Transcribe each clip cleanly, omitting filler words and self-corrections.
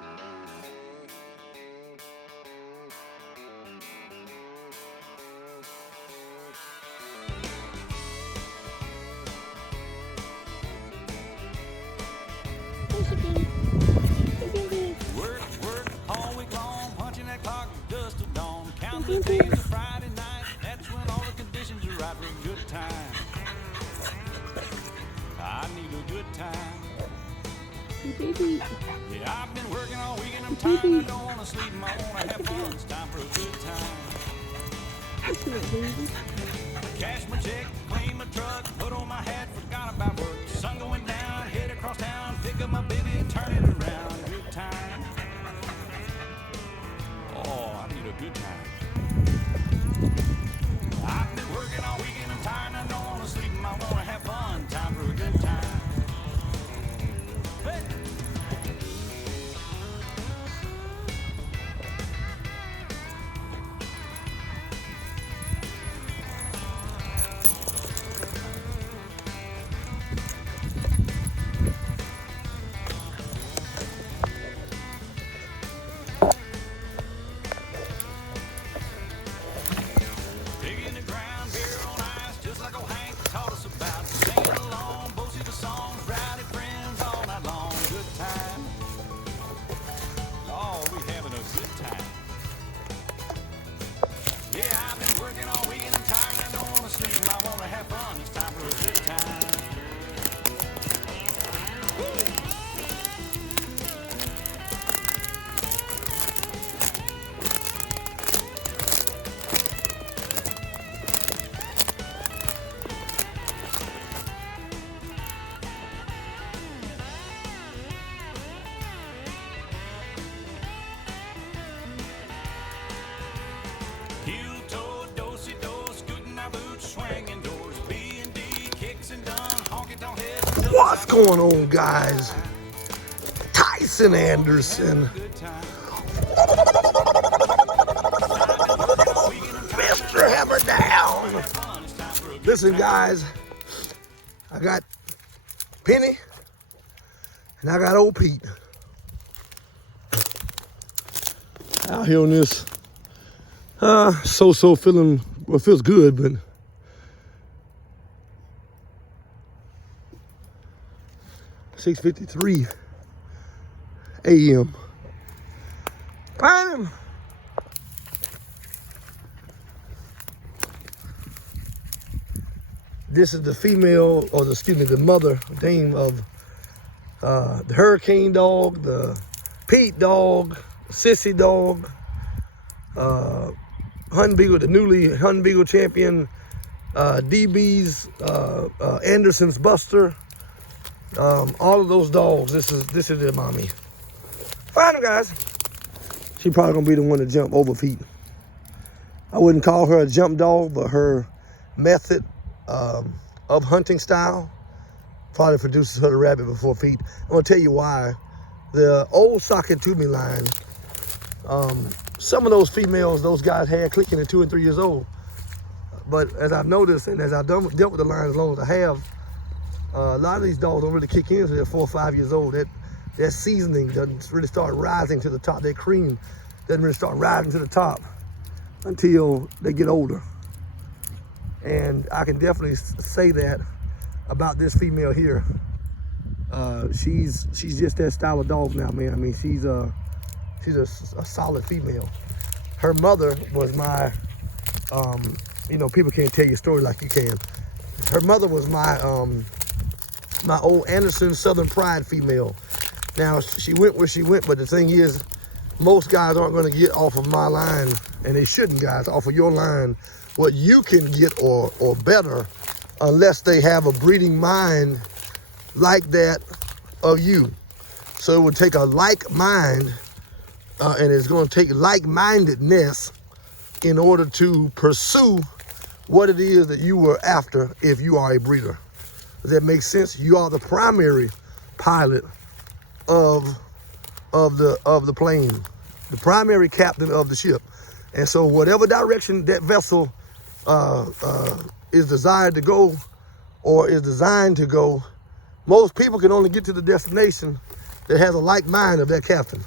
Work, work, all week long, punching that clock just to dawn. Counting the days of Friday night, that's when all the conditions are right for a good time. I need a good time. Yeah, I've been working all week and I'm tired. I don't want to sleep, I want to have fun. It's time for a good time. Cash my check, clean my truck, put on my hat, forgot about work. Sun going down, head across town, pick up my baby and turn it around. Good time. Oh, I need a good time. I've been working all week and I'm tired. I don't want to sleep, I want to have fun. Time for a good time. Hey. What's going on, guys? Tyson Anderson, Mr. Hammer Down. Listen, guys, I got Penny and I got old Pete out here on this. So feeling, well, it feels good, but 6:53 a.m. Find him. This is the female, or the mother name of the Hurricane dog, the Pete dog, Sissy dog, Hun Beagle, the newly Hun Beagle champion, DB's, Anderson's Buster. All of those dogs, this is their mommy. Find them, guys. She probably gonna be the one to jump over Pete. I wouldn't call her a jump dog, but her method of hunting style probably produces her the rabbit before Pete. I'm gonna tell you why. The old socket tubing line, some of those females, those guys had clicking at 2 and 3 years old. But as I've noticed, and as I've dealt with the line as long as I have, a lot of these dogs don't really kick in until they're 4 or 5 years old. That seasoning doesn't really start rising to the top. That cream doesn't really start rising to the top until they get older. And I can definitely say that about this female here. She's just that style of dog now, man. I mean, she's a solid female. Her mother was my, people can't tell you a story like you can. Her mother was my my old Anderson Southern Pride female. Now, she went where she went, but the thing is, most guys aren't gonna get off of my line, and they shouldn't, guys, off of your line, what you can get or better, unless they have a breeding mind like that of you. So it would take a like mind, and it's gonna take like-mindedness in order to pursue what it is that you were after if you are a breeder. Does that make sense? You are the primary pilot of the plane, the primary captain of the ship. And so whatever direction that vessel is desired to go or is designed to go, most people can only get to the destination that has a like mind of that captain.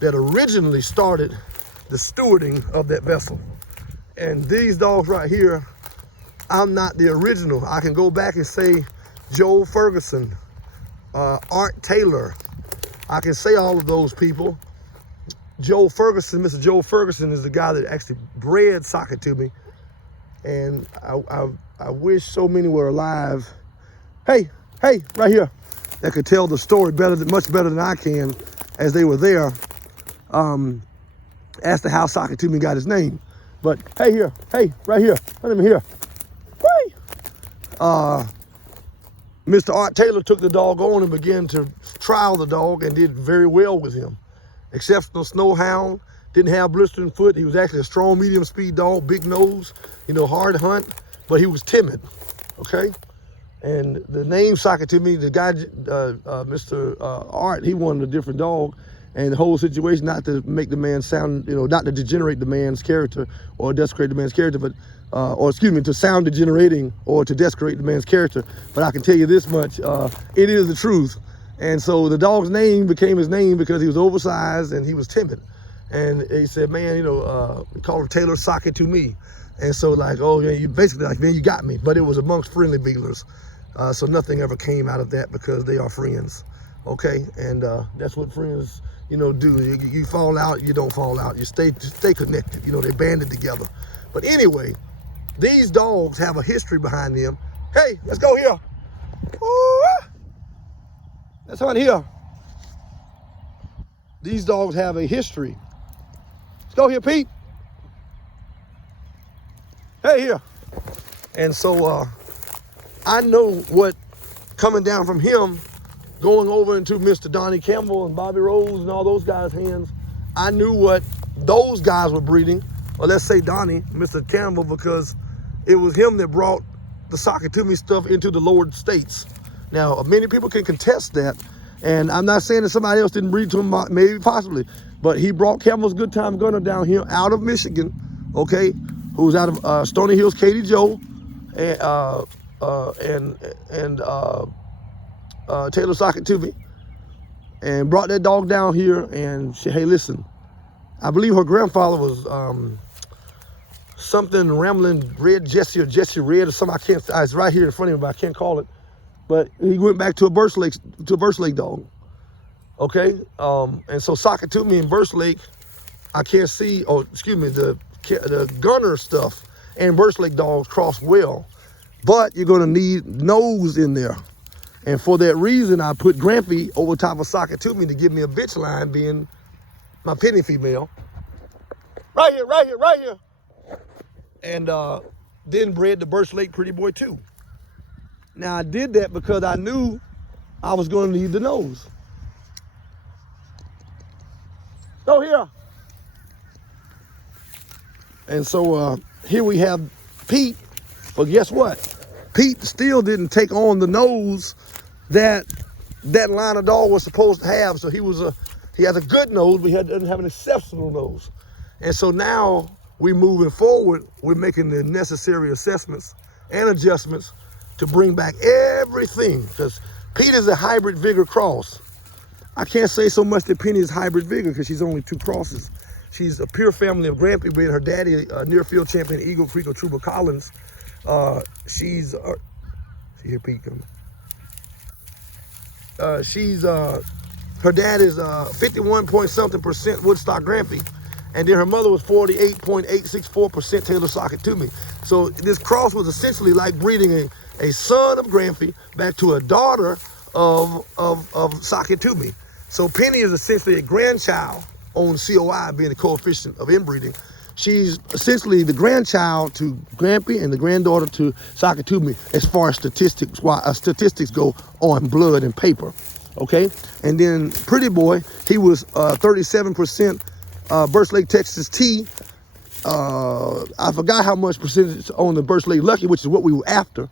that originally started the stewarding of that vessel. And these dogs right here, I'm not the original. I can go back and say Joe Ferguson, Art Taylor. I can say all of those people. Joe Ferguson, Mr. Joe Ferguson is the guy that actually bred Socket to me. And I wish so many were alive. Hey, right here. That could tell the story much better than I can, as they were there, as to how Socket to me got his name. But hey, right here, let me here. Hey. Mr. Art Taylor took the dog on and began to trial the dog and did very well with him. Exceptional snow hound, didn't have blistering foot. He was actually a strong medium speed dog, big nose, hard to hunt, but he was timid, okay? And the name Socket to me, the guy, Mr. Art, he wanted a different dog, and the whole situation, not to make the man sound, not to degenerate the man's character or desecrate the man's character, but, to sound degenerating or to desecrate the man's character. But I can tell you this much, it is the truth. And so the dog's name became his name because he was oversized and he was timid. And he said, man, we call him Taylor Socket to me. And so like, oh yeah, you basically like, man, you got me. But it was amongst friendly Beaglers. So nothing ever came out of that because they are friends, okay? And that's what friends, do. You fall out, you don't fall out. You stay connected, they banded together. But anyway, these dogs have a history behind them. Hey, let's go here. Ooh, that's on here. These dogs have a history. Let's go here, Pete. Hey, here. And so I know what coming down from him, going over into Mr. Donnie Campbell and Bobby Rose and all those guys' hands, I knew what those guys were breeding. Or let's say Donnie, Mr. Campbell, because it was him that brought the Socket to me stuff into the lower states. Now, many people can contest that, and I'm not saying that somebody else didn't breed to him, maybe possibly, but he brought Campbell's Good Time Gunner down here out of Michigan, okay, who's out of Stony Hills, Katie Joe, and Taylor Socket to me, and brought that dog down here and said, hey, listen, I believe her grandfather was something rambling Red Jesse or Jesse Red or something. I can't, it's right here in front of me, but I can't call it. But he went back to a Birch Lake dog, okay? And so Socket to me in Birch Lake, I can't see, the gunner stuff and Birch Lake dogs cross well, but you're gonna need nose in there. And for that reason, I put Grampy over top of Socket to me to give me a bitch line, being my penny female. Right here. And then bred the Birch Lake Pretty Boy too. Now I did that because I knew I was gonna need the nose. Go here. And so here we have Pete, but guess what? Pete still didn't take on the nose that line of dog was supposed to have. So he has a good nose, but he doesn't have an exceptional nose. And so now we're moving forward, we're making the necessary assessments and adjustments to bring back everything, because Pete is a hybrid vigor cross. I can't say so much that Penny is hybrid vigor because she's only 2 crosses. She's a pure family of Grampy, being her daddy, near field champion Eagle Creek or Trouba Collins. See here, Pete coming. Her dad is 51-point-something% Woodstock Grampy, and then her mother was 48.864% Taylor Socket to me. So this cross was essentially like breeding a son of Grampy back to a daughter of Socket to me. So Penny is essentially a grandchild on COI, being the coefficient of inbreeding. She's essentially the grandchild to Grampy and the granddaughter to Socket to me as far as statistics go on blood and paper, okay? And then Pretty Boy, he was 37% Birch Lake Texas T. I forgot how much percentage on the Birch Lake Lucky, which is what we were after.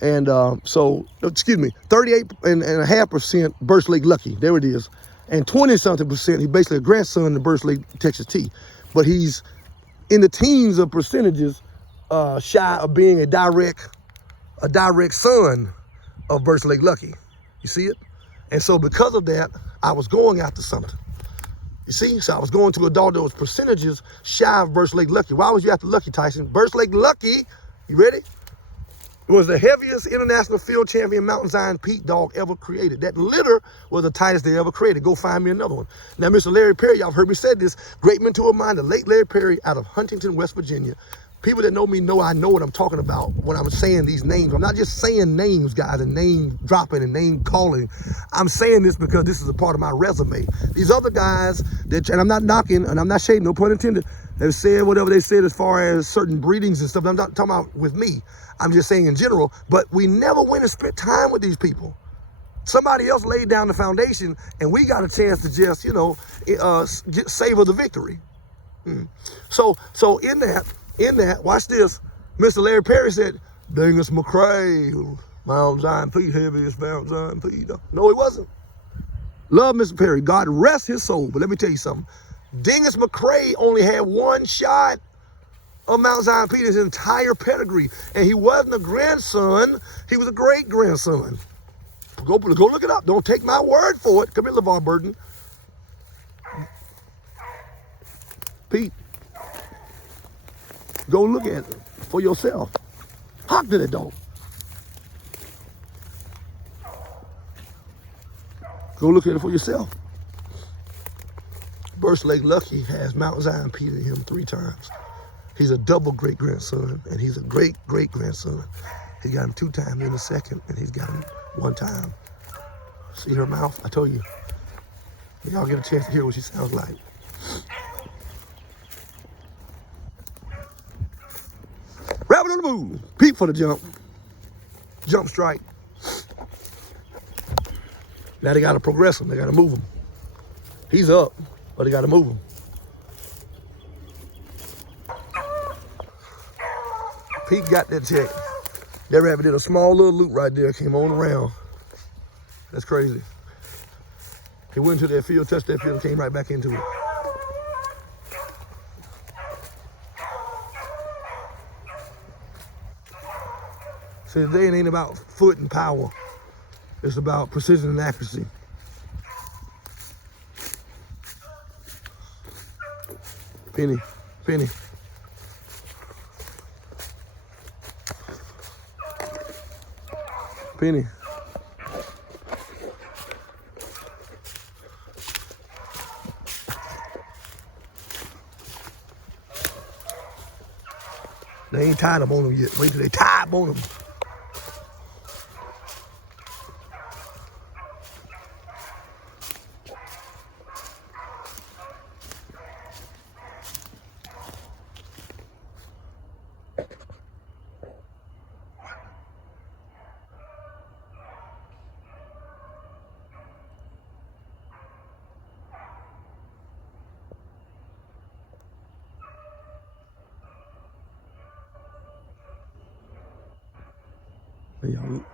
And 38.5% Birch Lake Lucky, there it is. And 20-something%, he's basically a grandson of the Birch Lake Texas T. But he's in the teens of percentages shy of being a direct son of Birch Lake Lucky. You see it? And so because of that, I was going after something. You see? So I was going to a dog that was percentages shy of Birch Lake Lucky. Why was you after Lucky, Tyson? Birch Lake Lucky, you ready? It was the heaviest international field champion mountain Zion Pete dog ever created. That litter was the tightest they ever created. Go find me another one. Now, Mr. Larry Perry, y'all heard me say this, great mentor of mine, the late Larry Perry out of Huntington, West Virginia. People that know me know I know what I'm talking about when I'm saying these names. I'm not just saying names, guys, and name dropping and name calling. I'm saying this because this is a part of my resume. These other guys, and I'm not knocking, and I'm not shading, no pun intended, they've said whatever they said as far as certain breedings and stuff. I'm not talking about with me. I'm just saying in general, but we never went and spent time with these people. Somebody else laid down the foundation, and we got a chance to just, you know, savor the victory. So in that, watch this. Mr. Larry Perry said, Dingus McCray, Mount Zion Pete, heaviest Mount Zion Pete. No, he wasn't. Love Mr. Perry. God rest his soul. But let me tell you something. Dingus McCray only had one shot of Mount Zion Pete his entire pedigree. And he wasn't a grandson. He was a great-grandson. Go look it up. Don't take my word for it. Come here, LeVar Burton. Pete. Go look at it for yourself. Hawk to that dog. Go look at it for yourself. Birch Lake Lucky has Mount Zion Pete in him 3 times. He's a double great-grandson, and he's a great-great-grandson. He got him 2 times in a second, and he's got him 1 time. See her mouth? I told you. Y'all get a chance to hear what she sounds like. Rabbit on the move. Pete for the jump. Jump strike. Now they got to progress him. They got to move him. He's up, but they got to move him. Pete got that check. That rabbit did a small little loop right there, came on around. That's crazy. He went into that field, touched that field, and came right back into it. See, today it ain't about foot and power. It's about precision and accuracy. Penny, Penny. Penny. They ain't tied up on them yet. Wait till they tie up on them.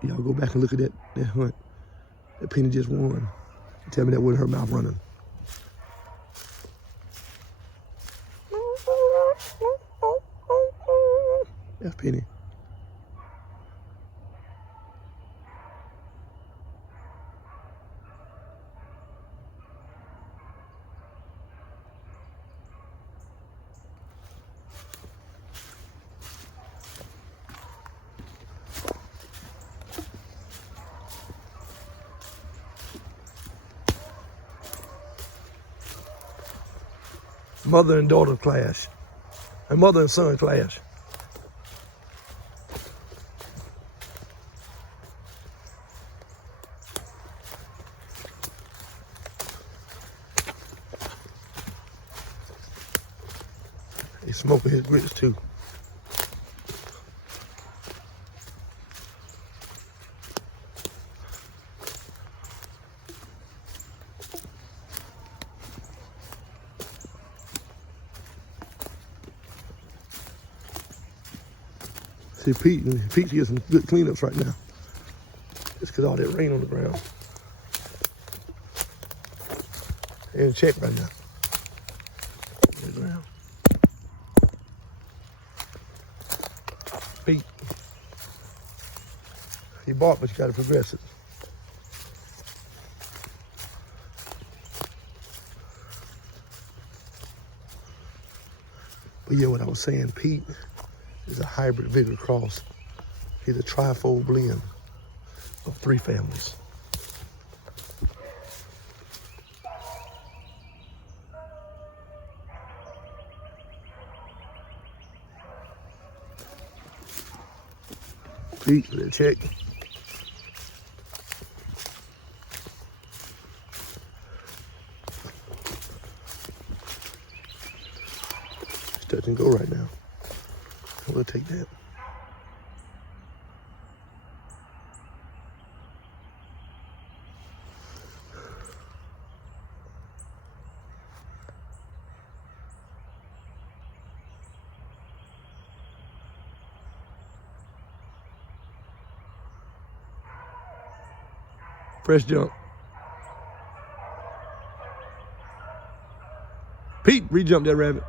Y'all go back and look at that hunt. That Penny just won. Tell me that wasn't her mouth running. That's Penny. Mother and daughter clash. And mother and son clash. He's smoking his grits too. See, Pete's getting some good cleanups right now. Just because all that rain on the ground. They're in check right now. On the ground. Pete. He barked, but you got to progress it. But yeah, what I was saying, Pete is a hybrid vigor cross. He's a trifold blend of 3 families. Pete, let's check. It's touch and go right now. We'll take that. Fresh jump. Pete, re-jump that rabbit.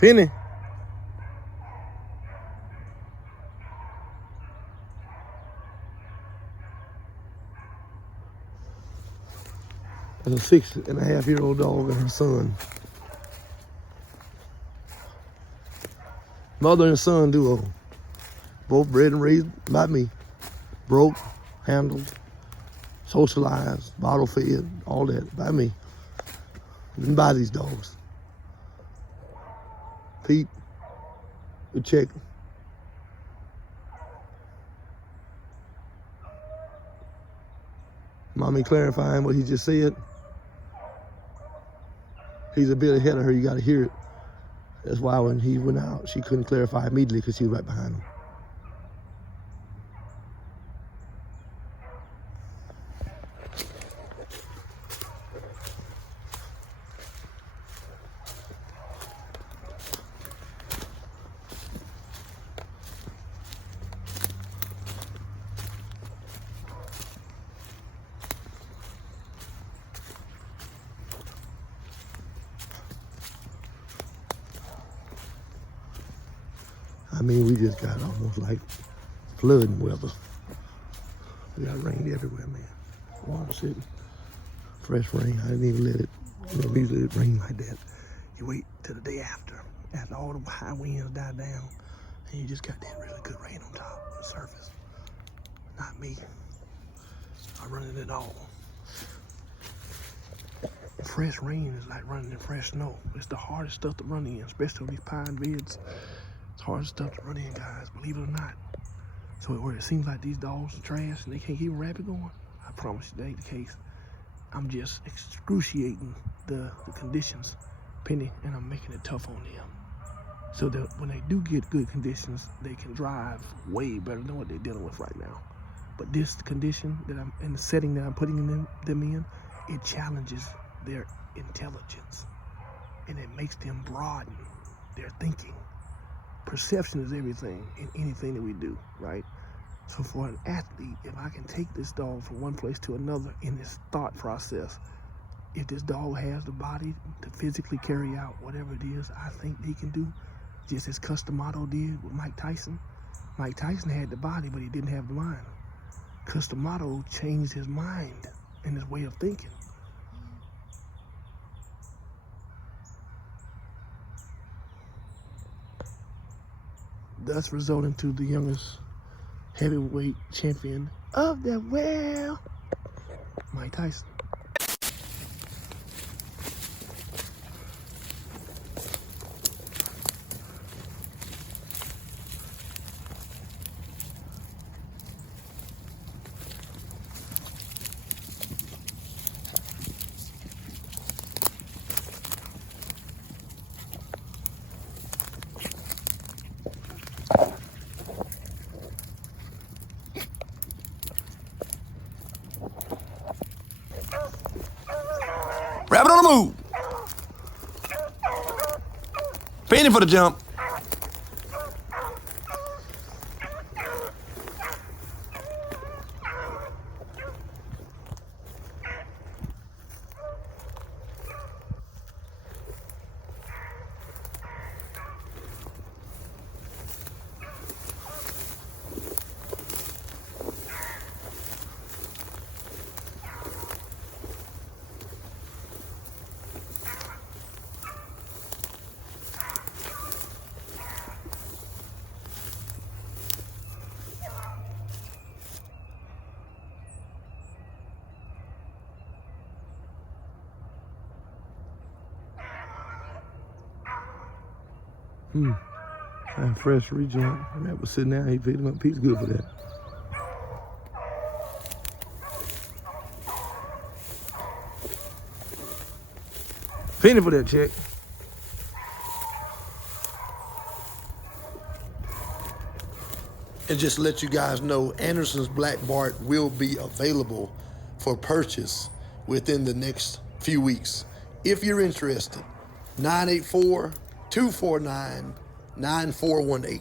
Penny. That's a 6.5-year-old dog and her son. Mother and son duo. Both bred and raised by me. Broke, handled, socialized, bottle fed, all that by me. Didn't buy these dogs. Pete, good check. Mommy clarifying what he just said. He's a bit ahead of her, you gotta hear it. That's why when he went out, she couldn't clarify immediately because she was right behind him. I mean, we just got almost like flooding weather. We got rain everywhere, man. Water sitting, fresh rain. I didn't even let it, usually it rain like that. You wait till the day after all the high winds die down, and you just got that really good rain on top of the surface. Not me. I'm running it all. Fresh rain is like running in fresh snow. It's the hardest stuff to run in, especially on these pine beds. It's hard stuff to run in, guys, believe it or not. So where it seems like these dogs are trash and they can't keep a rabbit going, I promise you that ain't the case. I'm just excruciating the conditions, Penny, and I'm making it tough on them. So that when they do get good conditions, they can drive way better than what they're dealing with right now. But this condition that I'm in, the setting that I'm putting them in, it challenges their intelligence and it makes them broaden their thinking. Perception is everything in anything that we do, right? So for an athlete, if I can take this dog from one place to another in this thought process, if this dog has the body to physically carry out whatever it is I think he can do, just as Customato did with Mike Tyson. Mike Tyson had the body, but he didn't have the mind. Customato changed his mind and his way of thinking. Thus resulting to the youngest heavyweight champion of the world, Mike Tyson. Move. Penny for the jump. Fresh rejump. That was sitting down. He picked him up. He's good for that. Penny for that check. And just to let you guys know, Anderson's Black Bart will be available for purchase within the next few weeks. If you're interested, 984-249-9418.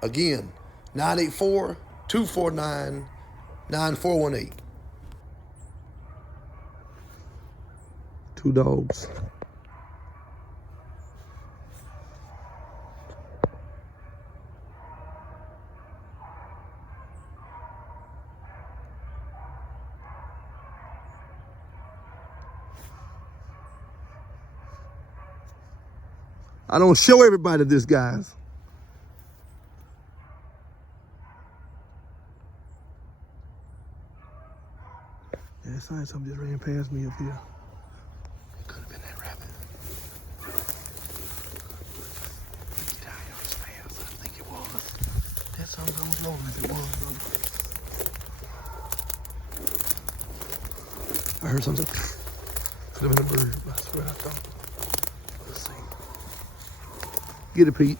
Again, 984-249-9418. Two dogs. I don't show everybody this, guys. Yeah, it sounds like something just ran past me up here. It could have been that rabbit. Get out here on this fast. I think it was. That something was low if it was, brother. I heard something. Could have been a bird, but I swear I thought. Let's see. Get it, Pete.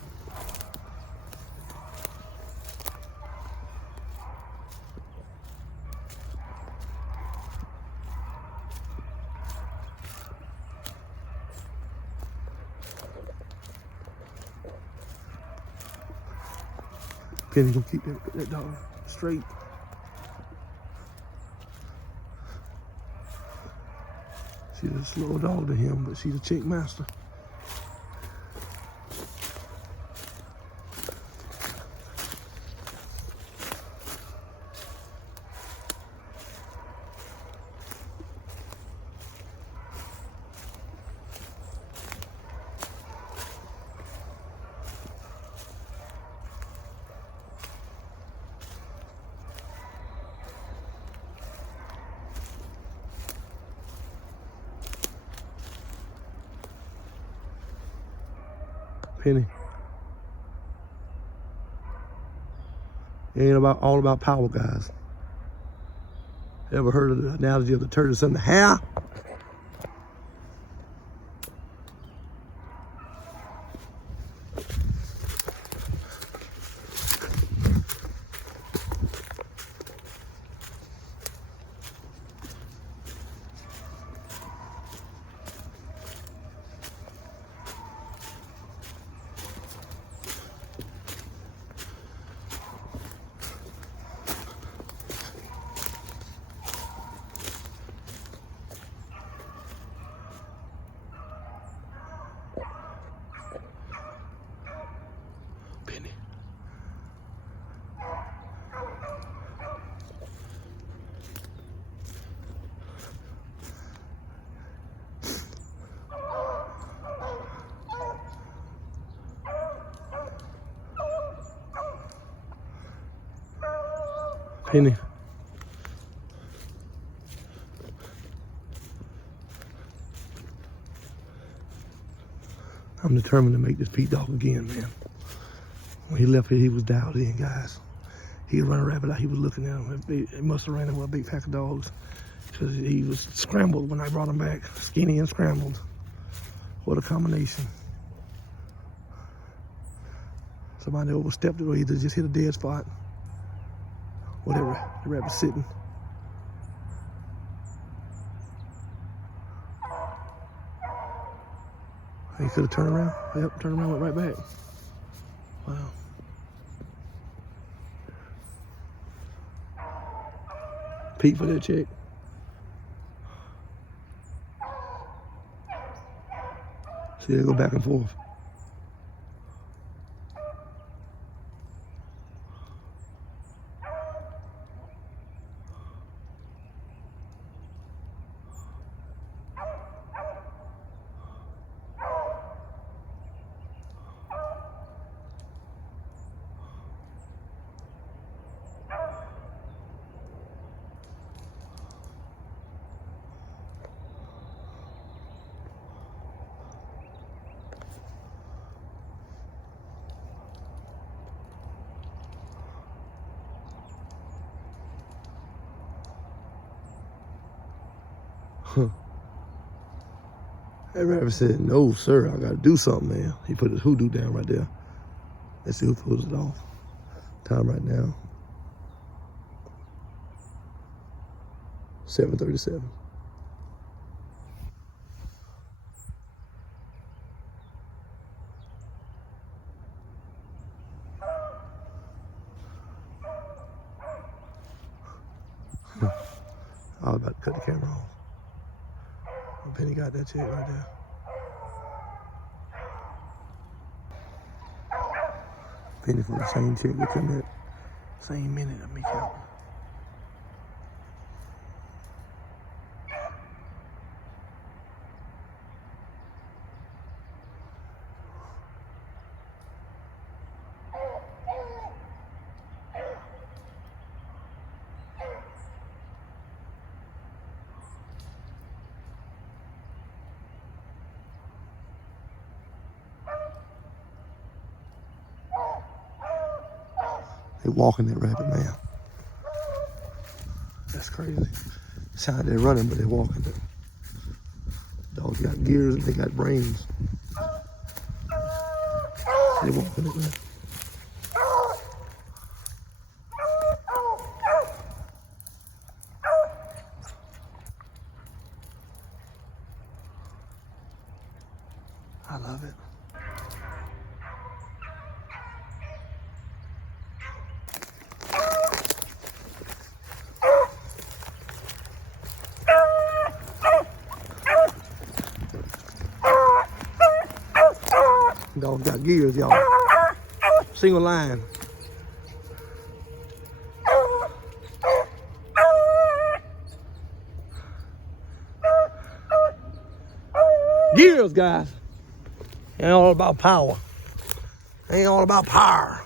Penny gonna keep that dog straight. She's a slow dog to him, but she's a chick master. Penny. It ain't all about power, guys. Ever heard of the analogy of the tortoise and the hare? Penny. I'm determined to make this Pete dog again, man. When he left here, he was dialed in, guys. He run a rabbit out, he was looking at him. It must have ran him with a big pack of dogs because he was scrambled when I brought him back. Skinny and scrambled. What a combination. Somebody overstepped it or either just hit a dead spot. Whatever, the rabbit's sitting. He could have turned around. Yep, turned around, went right back. Wow. Peek for that chick. See, they go back and forth. That rabbit said, no, sir, I gotta do something, man. He put his hoodoo down right there. Let's see who pulls it off. Time right now, 7:37. I was about to cut the camera off. Penny got that chick right there. Penny for the same chick within that same minute of me counting. They walking that rabbit, man. That's crazy. Sound like they're running, but they're walking it. Dogs got gears and they got brains. They walking it, man. I love it. Dog got gears, y'all. Single line. Gears, guys. Ain't all about power. Ain't all about power.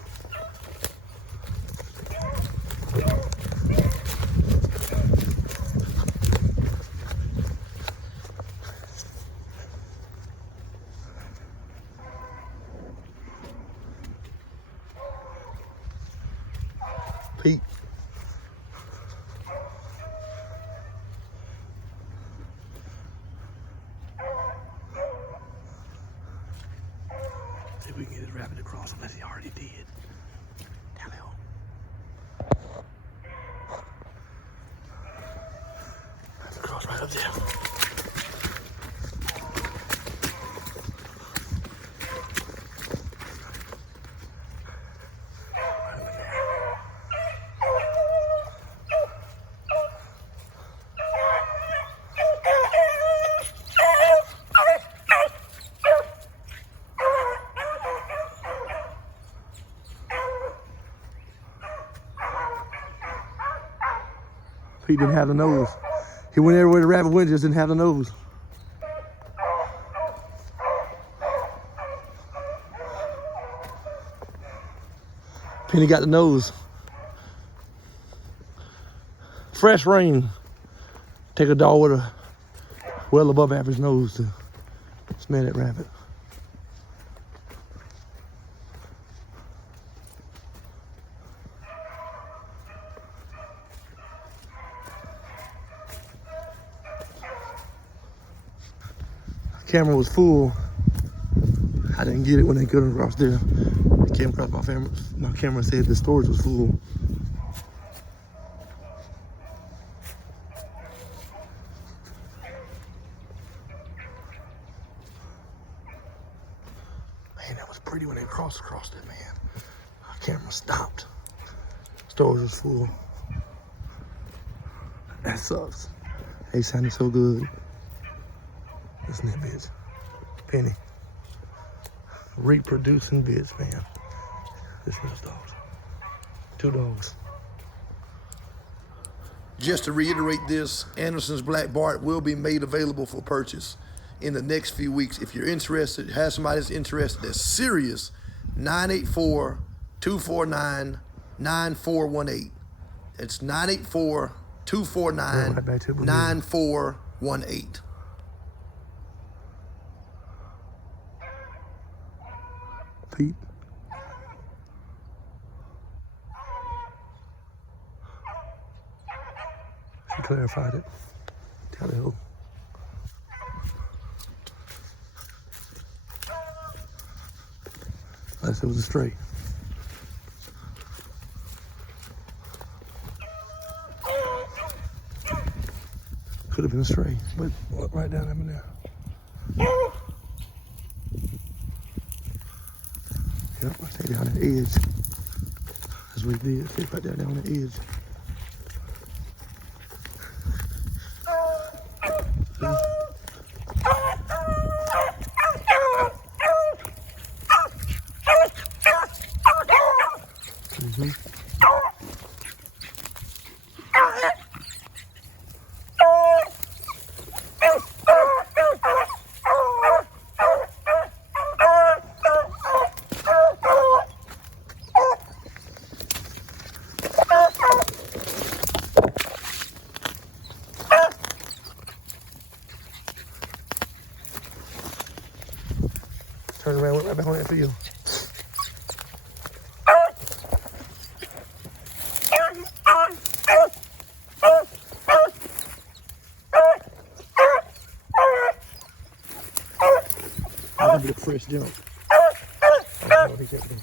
Pete. See if we can get this rabbit across unless he already did. Tally ho. That's across right up there. Pete didn't have the nose. He went everywhere the rabbit went, just didn't have the nose. Penny got the nose. Fresh rain. Take a dog with a well above average nose to smell that rabbit. Camera was full. I didn't get it when they cut across there. It came across my camera said the storage was full. across there, man. Our camera stopped. Storage is full. That sucks. They sounded so good. Listen to that bitch. Penny. Reproducing bitch, man. Listen to those dogs. 2 dogs. Just to reiterate this, Anderson's Black Bart will be made available for purchase in the next few weeks. If you're interested, have somebody that's interested, that's serious, 984-249-9418. It's 984-249-9418. Pete. She clarified it. Tell the who. Unless it was a stray. Could have been a stray, but right down in there. Yep, I stay down at the edge. That's what he did. Stay right down on the edge. Turn around, went right back on that field. That'll be a fresh jump. Oh, he kept doing.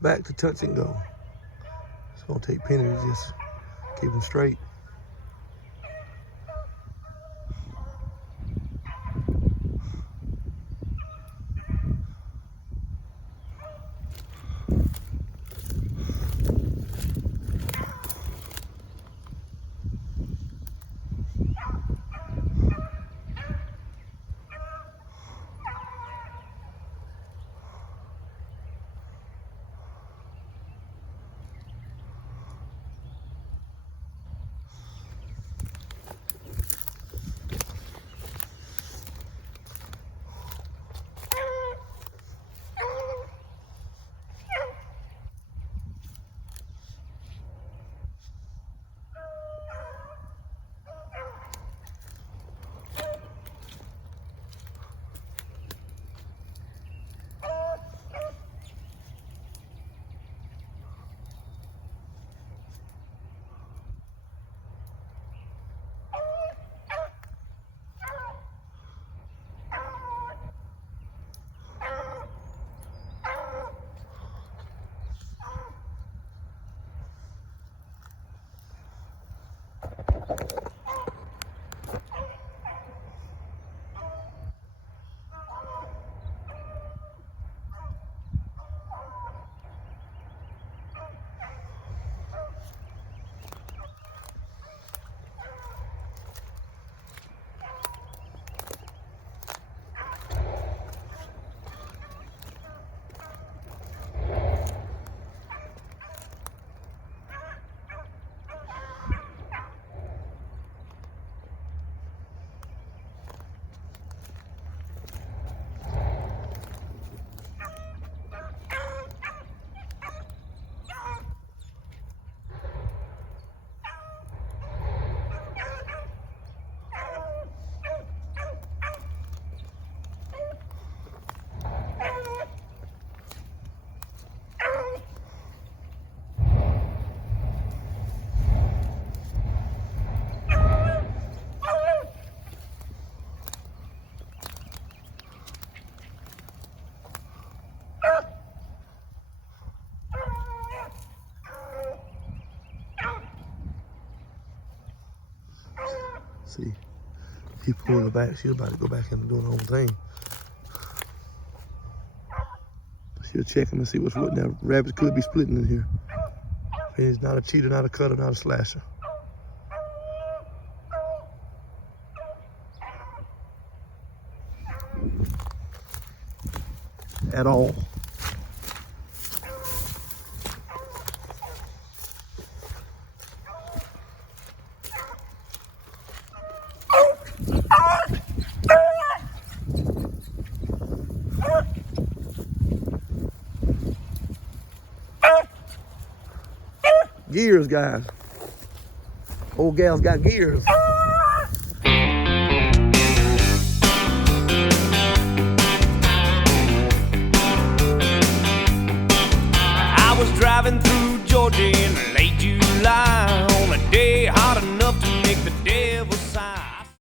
Back to touch and go. It's gonna take Penny to just keep him straight. See, he pulling her back. She's about to go back in and do her own thing. She'll check him and see what's what. Now, rabbits could be splitting in here. He's not a cheater, not a cutter, not a slasher. At all. Gears, guys. Old gal's got gears. I was driving through Georgia in late July.